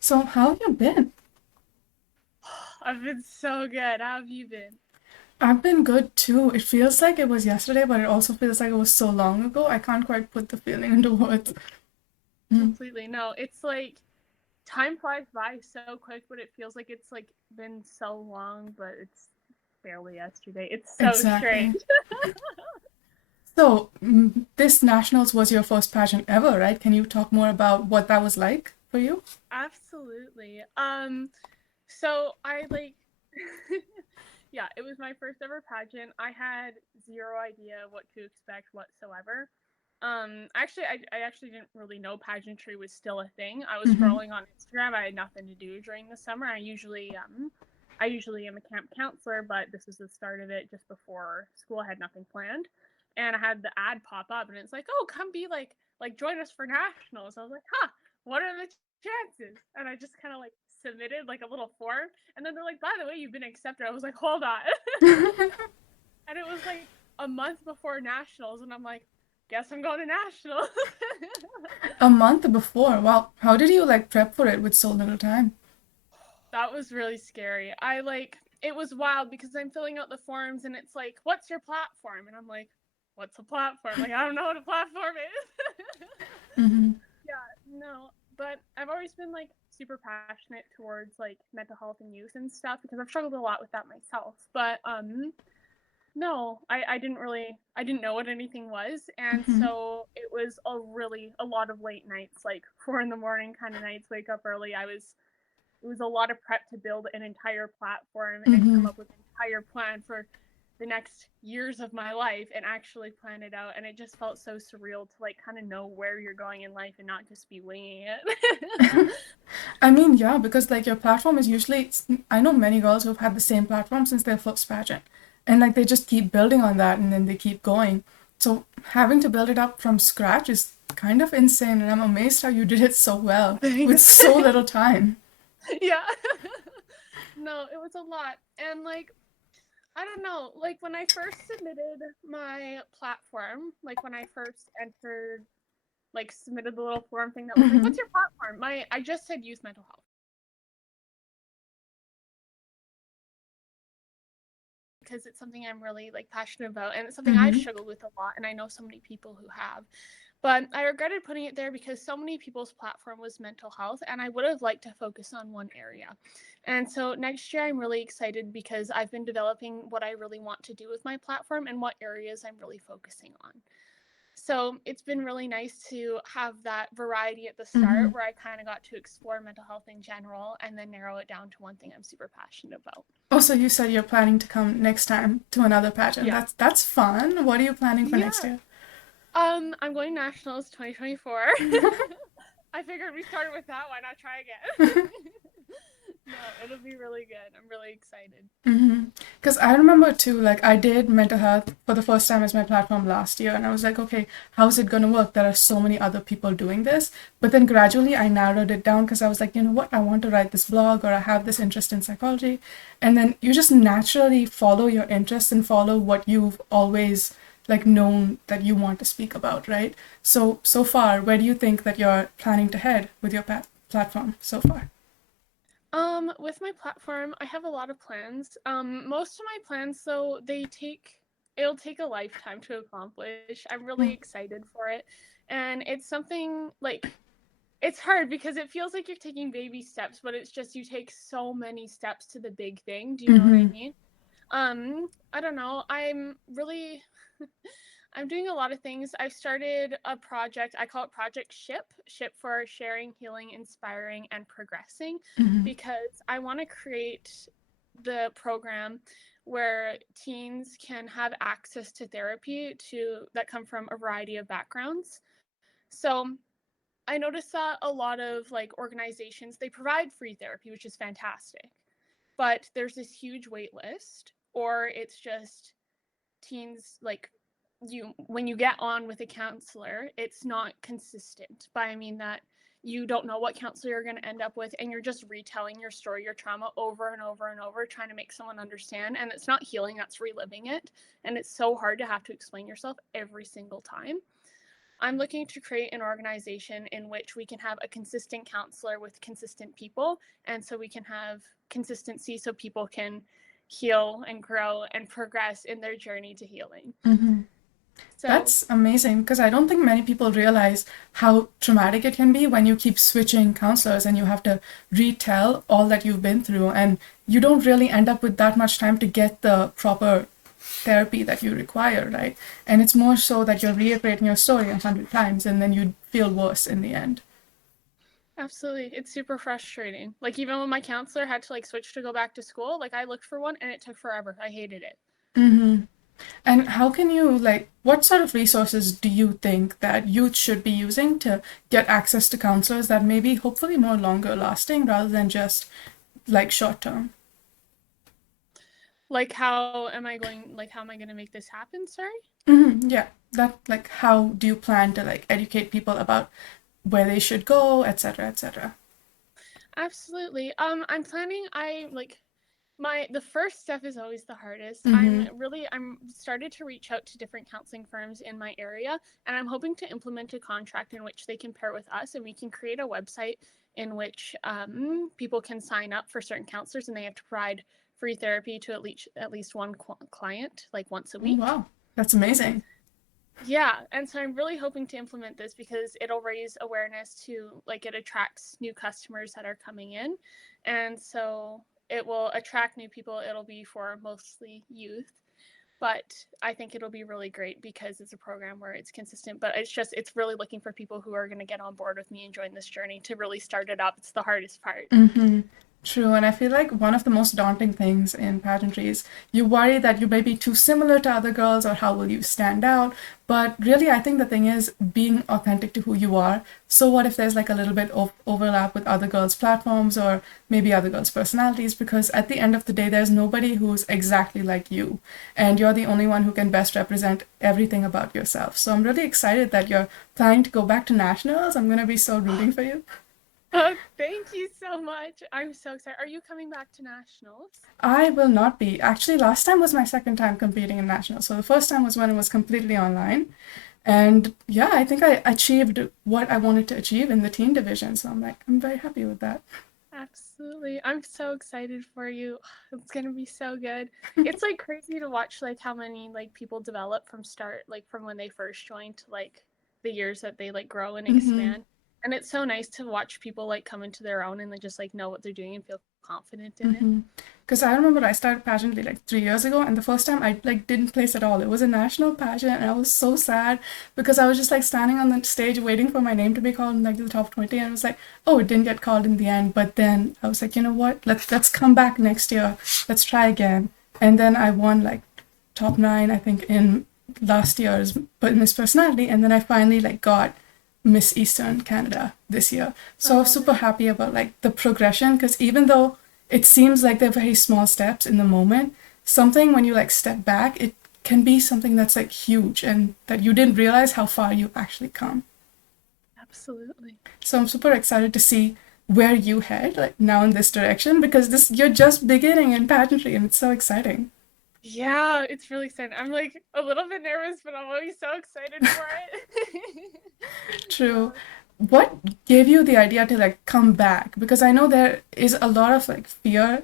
So, how have you been? I've been so good. How have you been? I've been good too. It feels like it was yesterday, but it also feels like it was so long ago. I can't quite put the feeling into words. Mm, Completely. No, it's like time flies by so quick, but it feels like it's like been so long, but it's barely yesterday. It's so strange. exactly. So, this Nationals was your first pageant ever, right? Can you talk more about what that was like for you? Absolutely. So I like yeah, it was my first ever pageant. I had zero idea what to expect whatsoever. I actually didn't really know pageantry was still a thing. I was Mm-hmm. scrolling on Instagram. I had nothing to do during the summer. I usually am a camp counselor, but this was the start of it just before school. I had nothing planned, and I had the ad pop up, and it's like, oh, come be like join us for nationals. I was like, huh, what are the chances? And I just kind of like submitted like a little form, and then they're like, by the way, you've been accepted. I was like, hold on. And it was like a month before nationals, and I'm like, guess I'm going to nationals. A month before. Wow. How did you like prep for it with so little time? That was really scary. It was wild because I'm filling out the forms and it's like, what's your platform? And I'm like, what's a platform? Like, I don't know what a platform is. Mm-hmm. Yeah, no, but I've always been like super passionate towards like mental health and youth and stuff because I've struggled a lot with that myself. But no, I didn't know what anything was, and Mm-hmm. so it was a lot of late nights, like 4 in the morning kind of nights, wake up early. It was a lot of prep to build an entire platform and come Mm-hmm. up with an entire plan for the next years of my life and actually plan it out. And it just felt so surreal to like kind of know where you're going in life and not just be winging it. I mean, yeah, because like your platform is usually, I know many girls who've had the same platform since their first pageant. And like they just keep building on that and then they keep going. So having to build it up from scratch is kind of insane. And I'm amazed how you did it so well with Thanks. so little time. Yeah. No, it was a lot. And like, I don't know, like when I first submitted my platform, like when I first entered, like submitted the little form thing that was like, Mm-hmm. what's your platform? I just said youth mental health because it's something I'm really like passionate about and it's something I've Mm-hmm. struggled with a lot and I know so many people who have. But I regretted putting it there because so many people's platform was mental health and I would have liked to focus on one area. And so next year I'm really excited because I've been developing what I really want to do with my platform and what areas I'm really focusing on. So it's been really nice to have that variety at the Mm-hmm. start where I kind of got to explore mental health in general and then narrow it down to one thing I'm super passionate about. Also, you said you're planning to come next time to another pageant. Yeah. That's fun. What are you planning for next Yeah. year? I'm going nationals 2024. I figured we started with that. Why not try again? No, it'll be really good. I'm really excited. Because I remember too, like I did mental health for the first time as my platform last year, and I was like, okay, how's it gonna work? There are so many other people doing this. But then gradually I narrowed it down because I was like, you know what, I want to write this blog or I have this interest in psychology. And then you just naturally follow your interests and follow what you've always like known that you want to speak about, right? So far, where do you think that you're planning to head with your platform so far? With my platform, I have a lot of plans. Most of my plans, though, it'll take a lifetime to accomplish. I'm really Mm, excited for it. And it's something like it's hard because it feels like you're taking baby steps, but it's just you take so many steps to the big thing. Do you know what I mm-hmm. mean? I don't know. I'm doing a lot of things. I've started a project. I call it Project Ship, Ship for sharing, healing, inspiring, and progressing, Mm-hmm. because I want to create the program where teens can have access to therapy to that come from a variety of backgrounds. So I noticed that a lot of like organizations they provide free therapy, which is fantastic, but there's this huge wait list, or it's just teens like you when you get on with a counselor it's not consistent by I mean that you don't know what counselor you're going to end up with and you're just retelling your story your trauma over and over and over trying to make someone understand and it's not healing that's reliving it and it's so hard to have to explain yourself every single time I'm looking to create an organization in which we can have a consistent counselor with consistent people. And so we can have consistency so people can heal and grow and progress in their journey to healing. Mm-hmm. So, That's amazing because I don't think many people realize how traumatic it can be when you keep switching counselors and you have to retell all that you've been through, and you don't really end up with that much time to get the proper therapy that you require, right? And it's more so that you're reiterating your story 100 times and then you feel worse in the end. absolutely. It's super frustrating. Like, even when my counselor had to like switch to go back to school, like I looked for one and it took forever. I hated it. Mm-hmm. And how can you, like, what sort of resources do you think that youth should be using to get access to counselors that may be hopefully more longer lasting rather than just like short term? Like, how am I going to make this happen? Sorry. Yeah, that, like, how do you plan to like educate people about where they should go, etc., etc.? Absolutely. I'm planning, I like, the first step is always the hardest. Mm-hmm. I'm started to reach out to different counseling firms in my area, and I'm hoping to implement a contract in which they can pair with us, and we can create a website in which people can sign up for certain counselors, and they have to provide free therapy to at least one client, like once a Oh, week. wow, that's amazing. Yeah, and so I'm really hoping to implement this because it'll raise awareness to, like, it attracts new customers that are coming in. And so it will attract new people. It'll be for mostly youth, but I think it'll be really great because it's a program where it's consistent, but it's really looking for people who are going to get on board with me and join this journey to really start it up. It's the hardest part. Mm-hmm. True, and I feel like one of the most daunting things in pageantry is you worry that you may be too similar to other girls or how will you stand out. But really, I think the thing is being authentic to who you are. So, what if there's like a little bit of overlap with other girls' platforms or maybe other girls' personalities? Because at the end of the day, there's nobody who's exactly like you, and you're the only one who can best represent everything about yourself. So, I'm really excited that you're planning to go back to nationals. I'm going to be so rooting for you. Oh, thank you so much. I'm so excited. Are you coming back to nationals? I will not be. Actually, last time was my second time competing in nationals. So the first time was when it was completely online. And yeah, I think I achieved what I wanted to achieve in the teen division. So I'm very happy with that. Absolutely. I'm so excited for you. It's going to be so good. It's like crazy to watch like how many like people develop from start, like from when they first joined to like the years that they like grow and Mm-hmm. expand. And it's so nice to watch people like come into their own and they just like know what they're doing and feel confident in it. Mm-hmm. Because I remember I started pageantry like 3 years ago, and the first time I like didn't place at all. It was a national pageant, and I was so sad because I was just like standing on the stage waiting for my name to be called in like the top 20, and I was like, oh, it didn't get called in the end. But then I was like, you know what? Let's come back next year. Let's try again. And then I won like top nine, I think, in last year's but Miss Personality, and then I finally like got Miss Eastern Canada this year. So I was Oh, super happy about like the progression because even though it seems like they're very small steps in the moment, something when you like step back, it can be something that's like huge and that you didn't realize how far you actually come. absolutely. So I'm super excited to see where you head like now in this direction because this you're just beginning in pageantry and it's so exciting. Yeah, it's really exciting. I'm like a little bit nervous, but I'm always so excited for it. True. Yeah. What gave you the idea to like come back? Because I know there is a lot of like fear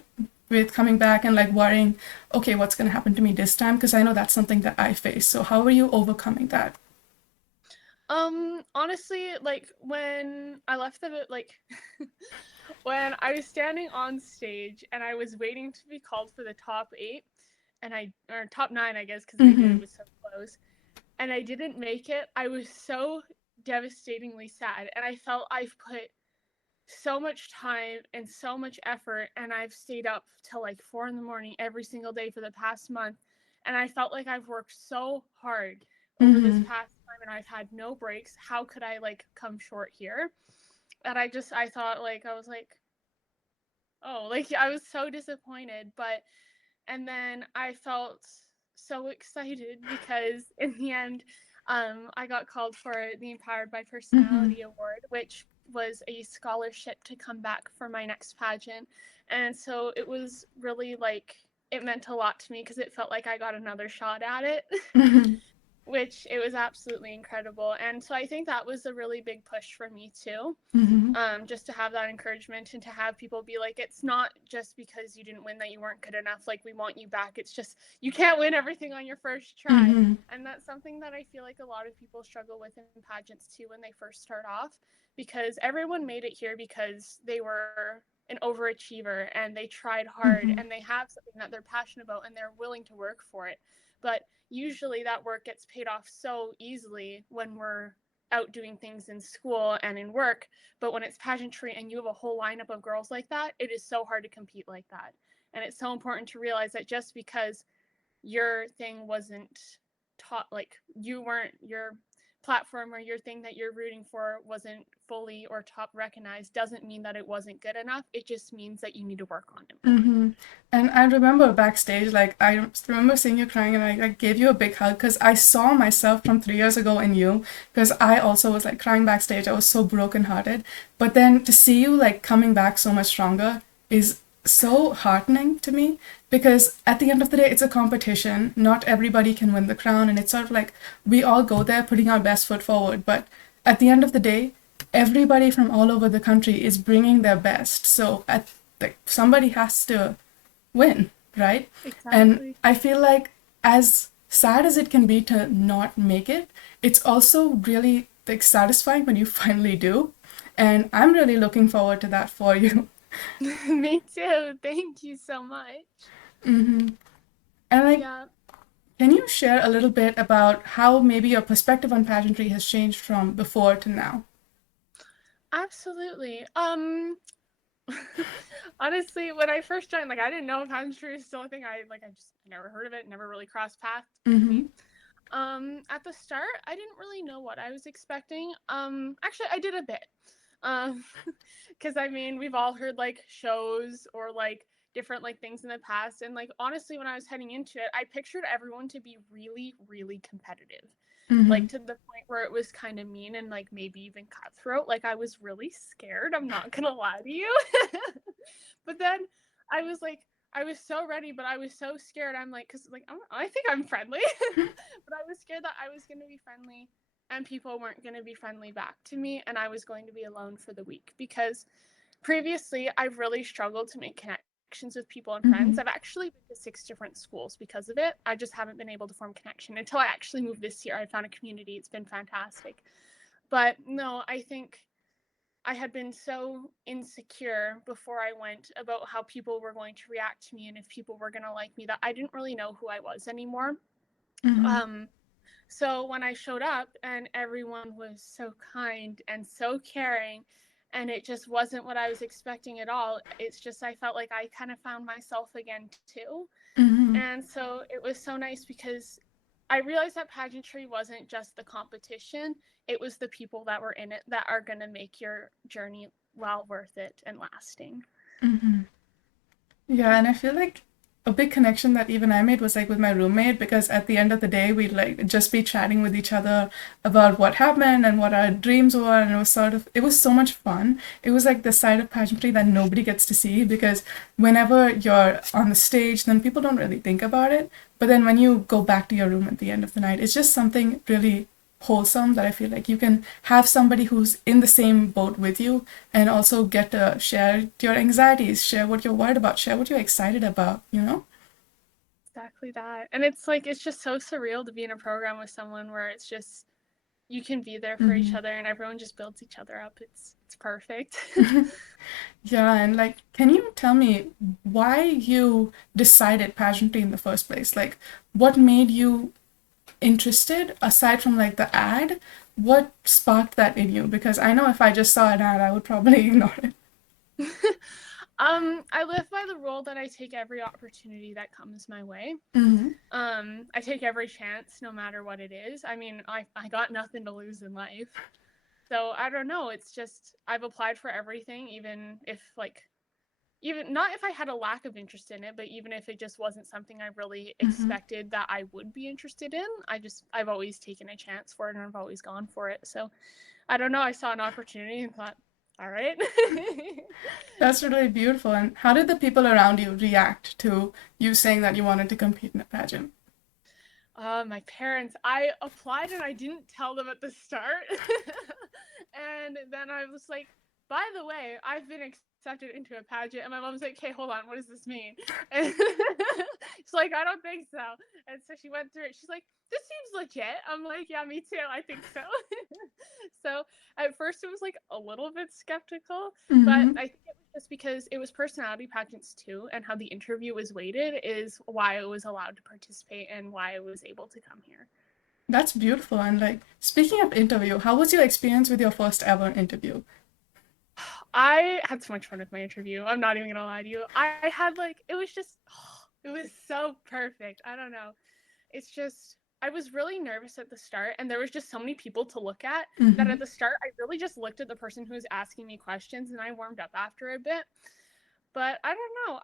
with coming back and like worrying, okay, what's going to happen to me this time? Because I know that's something that I face. So how are you overcoming that? Honestly, like when I left the like when I was standing on stage and I was waiting to be called for the top 8 and I or top 9 I guess because they did Mm-hmm. it was so close and I didn't make it. I was so devastatingly sad and I felt I've put so much time and so much effort and I've stayed up till like 4 in the morning every single day for the past month and I felt like I've worked so hard over this Mm-hmm. past time and I've had no breaks. How could I like come short here? And I thought like I was like, oh, like I was so disappointed, but and then I felt so excited because in the end I got called for the Empowered by Mm-hmm. Personality Award, which was a scholarship to come back for my next pageant. And so it was really like it meant a lot to me because it felt like I got another shot at it. Mm-hmm. which it was absolutely incredible. And so I think that was a really big push for me too. Mm-hmm. Just to have that encouragement and to have people be like, it's not just because you didn't win that you weren't good enough. Like, we want you back. It's just you can't win everything on your first try. Mm-hmm. And that's something that I feel like a lot of people struggle with in pageants too when they first start off, because everyone made it here because they were an overachiever and they tried hard Mm-hmm. and they have something that they're passionate about and they're willing to work for it. But usually that work gets paid off so easily when we're out doing things in school and in work. But when it's pageantry and you have a whole lineup of girls like that, it is so hard to compete like that. And it's so important to realize that just because your thing wasn't taught, like you weren't, your platform or your thing that you're rooting for wasn't fully or top recognized, doesn't mean that it wasn't good enough. It just means that you need to work on it more. Mm-hmm. And I remember backstage, like, I remember seeing you crying and I gave you a big hug because I saw myself from 3 years ago in you because I also was like crying backstage. I was so brokenhearted. But then to see you like coming back so much stronger is so heartening to me because at the end of the day, it's a competition. Not everybody can win the crown. And it's sort of like we all go there putting our best foot forward. But at the end of the day, everybody from all over the country is bringing their best. So at like somebody has to win, right? And Exactly. I feel like as sad as it can be to not make it, it's also really like satisfying when you finally do. And I'm really looking forward to that for you. Me too. Thank you so much. Mm-hmm. And like, Yeah, can you share a little bit about how maybe your perspective on pageantry has changed from before to now? absolutely. Honestly, when I first joined, like I didn't know pageantry was still a thing. I just never heard of it, never really crossed paths with Mm-hmm. me. At the start, I didn't really know what I was expecting. Actually, I did a bit. Um, because I mean, we've all heard like shows or like different like things in the past, and like honestly, when I was heading into it, I pictured everyone to be really, really competitive, Mm-hmm. like to the point where it was kind of mean and like maybe even cutthroat. Like I was really scared. I'm not gonna lie to you. But then I was like, I was so ready, but I was so scared. I'm like, because like I think I'm friendly, but I was scared that I was gonna be friendly and people weren't gonna be friendly back to me, and I was going to be alone for the week because previously I've really struggled to make connections with people and Mm-hmm. friends. I've actually been to 6 different schools because of it. I just haven't been able to form connection until I actually moved this year. I found a community. It's been fantastic. But no, I think I had been so insecure before I went about how people were going to react to me and if people were going to like me that I didn't really know who I was anymore. Mm-hmm. Um, so when I showed up and everyone was so kind and so caring, and it just wasn't what I was expecting at all, it's just I felt like I kind of found myself again too. Mm-hmm. And so it was so nice because I realized that pageantry wasn't just the competition, it was the people that were in it that are going to make your journey well worth it and lasting. Mm-hmm. Yeah, and I feel like a big connection that even I made was like with my roommate because at the end of the day we'd like just be chatting with each other about what happened and what our dreams were and it was sort of it was so much fun. It was like the side of pageantry that nobody gets to see because whenever you're on the stage then people don't really think about it. But then when you go back to your room at the end of the night, it's just something really wholesome that I feel like you can have somebody who's in the same boat with you and also get to share your anxieties, share what you're worried about, share what you're excited about, you know? Exactly that. And it's like, it's just so surreal to be in a program with someone where it's just, you can be there for each Mm-hmm. other and everyone just builds each other up. It's perfect. Yeah, and like, can you tell me why you decided pageantry in the first place? Like, what made you interested aside from like the ad? What sparked that in you? Because I know if I just saw an ad, I would probably ignore it. I live by the rule that I take every opportunity that comes my way. Mm-hmm. I take every chance, no matter what it is. I mean, I got nothing to lose in life. So I don't know. It's just, I've applied for everything, even if, like, even not if I had a lack of interest in it, but even if it just wasn't something I really Mm-hmm. expected that I would be interested in, I've always taken a chance for it and I've always gone for it. So I don't know. I saw an opportunity and thought, all right. That's really beautiful. And how did the people around you react to you saying that you wanted to compete in a pageant? My parents, I applied and I didn't tell them at the start. And then I was like, by the way, I've been accepted into a pageant. And my mom's like, okay, hold on, what does this mean? And she's like, I don't think so. And so she went through it. She's like, this seems legit. I'm like, yeah, me too. I think so. So at first it was like a little bit skeptical, but Mm-hmm. I think it was just because it was personality pageants too, and how the interview was weighted is why I was allowed to participate and why I was able to come here. That's beautiful. And like speaking of interview, how was your experience with your first ever interview? I had so much fun with my interview. I'm not even gonna lie to you. I had like it was just it was so perfect. I don't know. It's just I was really nervous at the start and there was just so many people to look at that Mm-hmm. at the start I really just looked at the person who was asking me questions and I warmed up after a bit. But I don't know.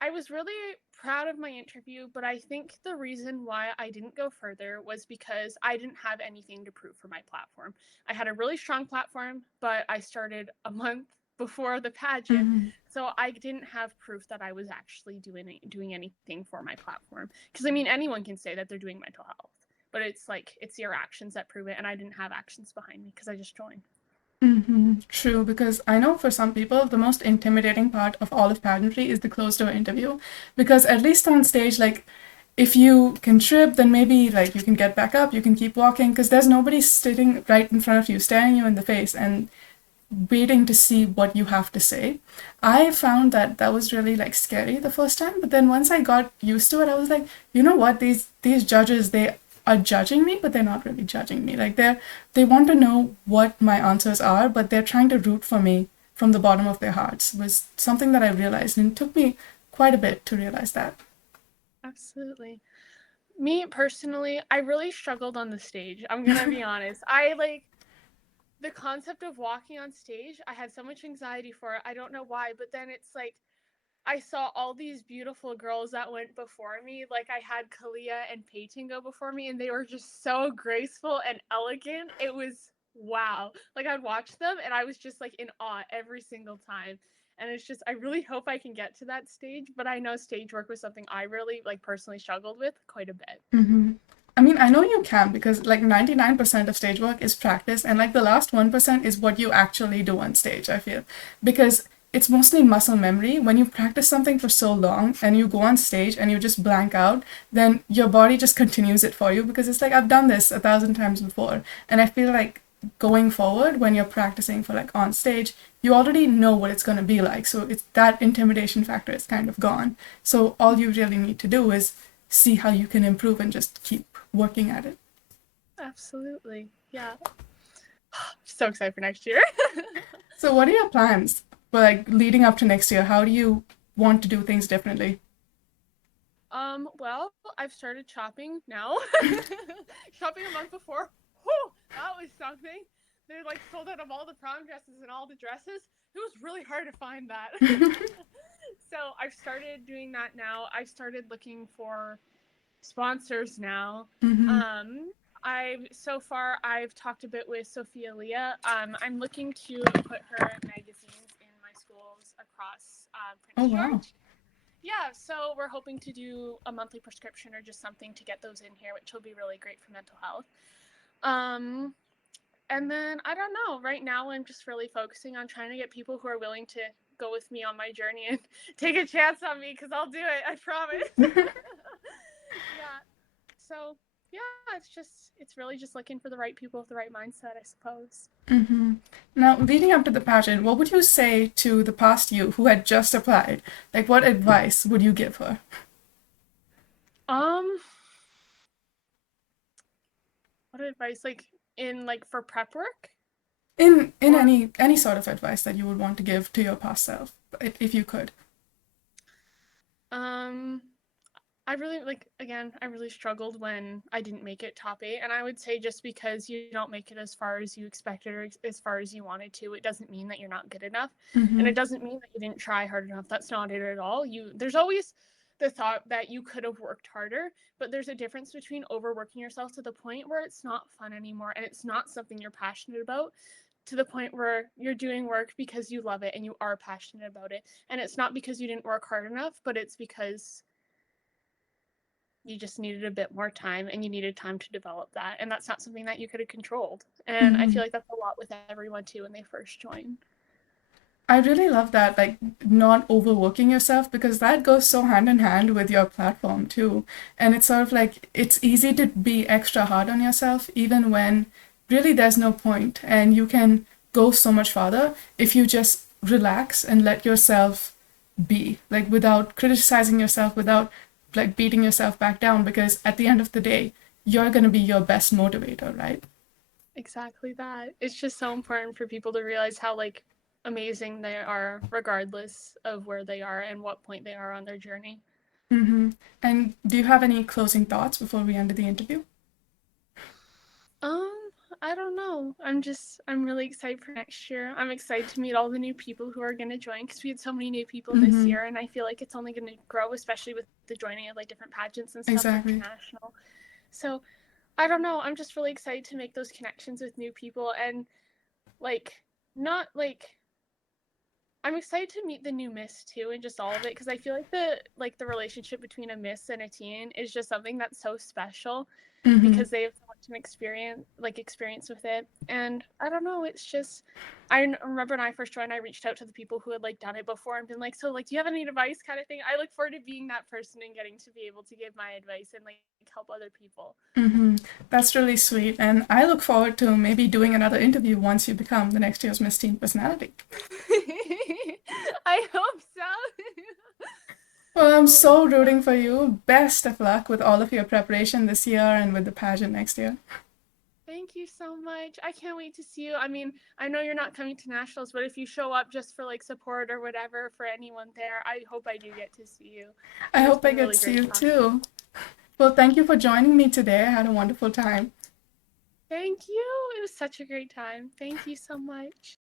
I was really proud of my interview, but I think the reason why I didn't go further was because I didn't have anything to prove for my platform. I had a really strong platform, but I started a month before the pageant, Mm-hmm. so I didn't have proof that I was actually doing anything for my platform. Because I mean, anyone can say that they're doing mental health, but it's like it's your actions that prove it, and I didn't have actions behind me because I just joined. Mm-hmm. True, because I know for some people, the most intimidating part of all of pageantry is the closed door interview. Because at least on stage, like, if you can trip, then maybe like you can get back up, you can keep walking, because there's nobody sitting right in front of you, staring you in the face, and waiting to see what you have to say. I found that that was really like scary the first time, but then once I got used to it, I was like, you know what? These judges, they are judging me, but they're not really judging me. Like they want to know what my answers are, but they're trying to root for me from the bottom of their hearts. Was something that I realized, and it took me quite a bit to realize that. Absolutely. Me personally, I really struggled on the stage. I'm gonna be honest. I like the concept of walking on stage. I had so much anxiety for it. I don't know why, but then it's like I saw all these beautiful girls that went before me. Like I had Kalia and Peyton go before me, and they were just so graceful and elegant. It was wow. Like I'd watch them, and I was just like in awe every single time. And it's just I really hope I can get to that stage, but I know stage work was something I really like personally struggled with quite a bit. Mm-hmm. I mean, I know you can because like 99% of stage work is practice, and like the last 1% is what you actually do on stage, I feel. Because it's mostly muscle memory. When you practice something for so long and you go on stage and you just blank out, then your body just continues it for you because it's like, I've done this 1,000 times before. And I feel like going forward, when you're practicing for like on stage, you already know what it's going to be like. So it's that intimidation factor is kind of gone. So all you really need to do is see how you can improve and just keep working at it. Absolutely. Yeah. So excited for next year. So what are your plans for like leading up to next year? How do you want to do things differently? Well, I've started shopping now. Shopping a month before. Whew, that was something. They like sold out of all the prom dresses and all the dresses. It was really hard to find that. So I've started doing that now. I've started looking for sponsors now. Mm-hmm. Um, I've so far I've talked a bit with Sophia Leah. I'm looking to put her magazines in my schools across Oh Prince wow. George. Yeah, so we're hoping to do a monthly prescription or just something to get those in here, which will be really great for mental health. Um, and then I don't know. Right now, I'm just really focusing on trying to get people who are willing to go with me on my journey and take a chance on me because I'll do it. I promise. Yeah. So yeah, it's really just looking for the right people with the right mindset, I suppose. Mm-hmm. Now, leading up to the pageant, what would you say to the past you who had just applied? Like, what advice would you give her? Um, what advice like in like for prep work In or any sort of advice that you would want to give to your past self, if you could. um I really like again, I really struggled when I didn't make it top 8 and I would say just because you don't make it as far as you expected or as far as you wanted to, it doesn't mean that you're not good enough and Mm-hmm. it doesn't mean that you didn't try hard enough. That's not it at all. You there's always the thought that you could have worked harder, but there's a difference between overworking yourself to the point where it's not fun anymore and it's not something you're passionate about to the point where you're doing work because you love it and you are passionate about it and it's not because you didn't work hard enough, but it's because you just needed a bit more time and you needed time to develop that. And that's not something that you could have controlled. And I Hmm. feel like that's a lot with everyone too when they first join. I really love that, like not overworking yourself because that goes so hand in hand with your platform too. And it's sort of like it's easy to be extra hard on yourself even when really there's no point, and you can go so much farther if you just relax and let yourself be, like without criticizing yourself, without like beating yourself back down, because at the end of the day, you're going to be your best motivator, right? Exactly that. It's just so important for people to realize how like amazing they are regardless of where they are and what point they are on their journey. Mm-hmm. And do you have any closing thoughts before we end the interview? Um, I don't know. I'm really excited for next year. I'm excited to meet all the new people who are going to join because we had so many new people this Mm-hmm. year, and I feel like it's only going to grow, especially with the joining of like different pageants and stuff like Exactly. national. So I don't know. I'm just really excited to make those connections with new people and like not like I'm excited to meet the new Miss too and just all of it because I feel like the relationship between a Miss and a teen is just something that's so special Mm-hmm. because they have so much an experience with it. And I don't know, it's just I remember when I first joined, I reached out to the people who had like done it before and been like, so like, do you have any advice, kind of thing. I look forward to being that person and getting to be able to give my advice and like help other people. Mm-hmm. That's really sweet. And I look forward to maybe doing another interview once you become the next year's Miss Teen Personality. I hope so. Well, I'm Oh, so rooting for you. Best of luck with all of your preparation this year and with the pageant next year. thank you so much. I can't wait to see you. I mean, I know you're not coming to nationals, but if you show up just for like support or whatever for anyone there, I hope I do get to see you. I And it's hope I been get really to see great you talking. too. Well, thank you for joining me today. I had a wonderful time. Thank you. It was such a great time. Thank you so much.